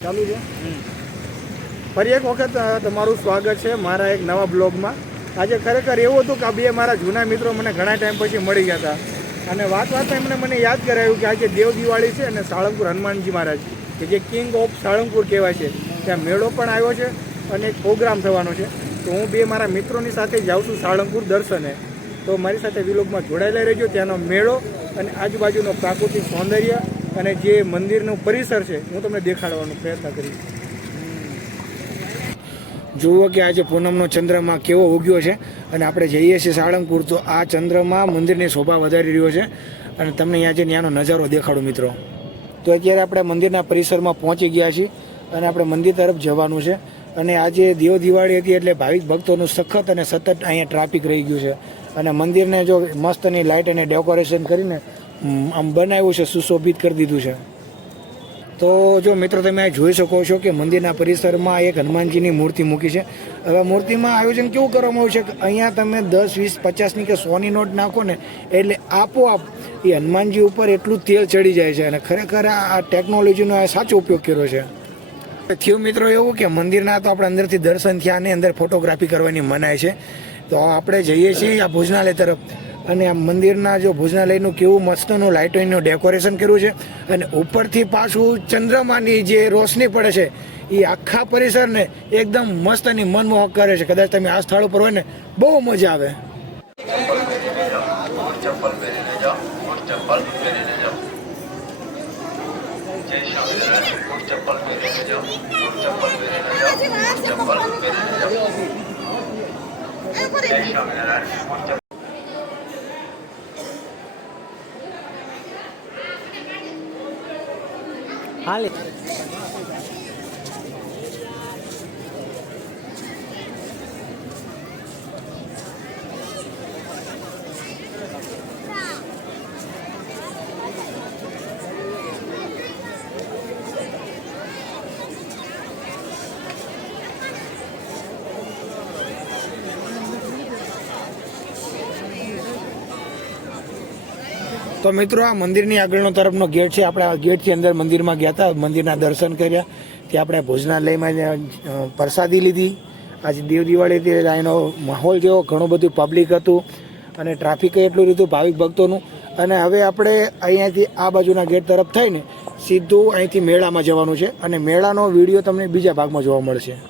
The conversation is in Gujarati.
ચાલુ છે ફરી એક વખત તમારું સ્વાગત છે મારા એક નવા બ્લોગમાં। આજે ખરેખર એવું હતું કે આ બે મારા જૂના મિત્રો મને ઘણા ટાઈમ પછી મળી ગયા હતા અને વાતમાં એમણે મને યાદ કરાવ્યું કે આજે દેવ દિવાળી છે અને સાળંગપુર હનુમાનજી મહારાજ કે જે કિંગ ઓફ સાળંગપુર કહેવાય છે ત્યાં મેળો પણ આવ્યો છે અને એક પ્રોગ્રામ થવાનો છે। તો હું બે મારા મિત્રોની સાથે જાઉં છું સાળંગપુર દર્શને। તો મારી સાથે વિલોગમાં જોડાયેલા રહેજો। ત્યાંનો મેળો અને આજુબાજુનો પ્રાકૃતિક સૌંદર્ય અને જે મંદિરનું પરિસર છે હું તમને દેખાડવાનો પ્રયત્ન કરીશ। જુઓ કે આજે પૂનમનો ચંદ્રમાં કેવો ઉગ્યો છે અને આપણે જઈએ છીએ સાળંગપુર। તો આ ચંદ્રમાં મંદિરની શોભા વધારી રહ્યો છે અને તમને અહીંયા જે ત્યાંનો નજારો દેખાડું મિત્રો। તો અત્યારે આપણે મંદિરના પરિસરમાં પહોંચી ગયા છીએ અને આપણે મંદિર તરફ જવાનું છે। અને આજે દેવ દિવાળી હતી એટલે ભાવિક ભક્તોનું સખત અને સતત અહીંયા ટ્રાફિક રહી ગયું છે અને મંદિરને જો મસ્તની લાઇટ અને ડેકોરેશન કરીને આમ બનાવ્યું છે, સુશોભિત કરી દીધું છે। તો જો મિત્રો તમે આ જોઈ શકો છો કે મંદિરના પરિસરમાં એક હનુમાનજીની મૂર્તિ મૂકી છે। હવે મૂર્તિમાં આયોજન કેવું કરવામાં આવ્યું છે કે અહીંયા તમે 10, 20, 50ની કે 100ની નોટ નાખો ને એટલે આપોઆપ એ હનુમાનજી ઉપર એટલું તેલ ચડી જાય છે અને ખરેખર આ ટેકનોલોજીનો આ સાચો ઉપયોગ કર્યો છે। થયું મિત્રો એવું કે મંદિરના તો આપણે અંદરથી દર્શન થયા અને અંદર ફોટોગ્રાફી કરવાની મનાય છે। તો આપણે જઈએ છીએ આ ભોજનાલય તરફ અને આ મંદિરના જો ભોજનાલયનું કેવું મસ્તનું લાઇટોનું ડેકોરેશન કર્યું છે અને ઉપરથી પાછું ચંદ્રમાની જે રોશની પડે છે એ આખા પરિસરને એકદમ મસ્ત અને મનમોહક કરે છે। કદાચ તમે આ સ્થળ ઉપર હોય ને બહુ મજા આવે। હાલે તો મિત્રો આ મંદિરની આગળનો તરફનો ગેટ છે। આપણે આ ગેટથી અંદર મંદિરમાં ગયા હતા, મંદિરના દર્શન કર્યા, ત્યાં આપણે ભોજનાલયમાં પ્રસાદી લીધી। આજે દેવ દિવાળી હતી એનો માહોલ જેવો ઘણું બધું પબ્લિક હતું અને ટ્રાફિક એટલું રહ્યું ભાવિક ભક્તોનું। અને હવે આપણે અહીંયાથી આ બાજુના ગેટ તરફ થઈને સીધું અહીંથી મેળામાં જવાનું છે અને મેળાનો વિડીયો તમને બીજા ભાગમાં જોવા મળશે।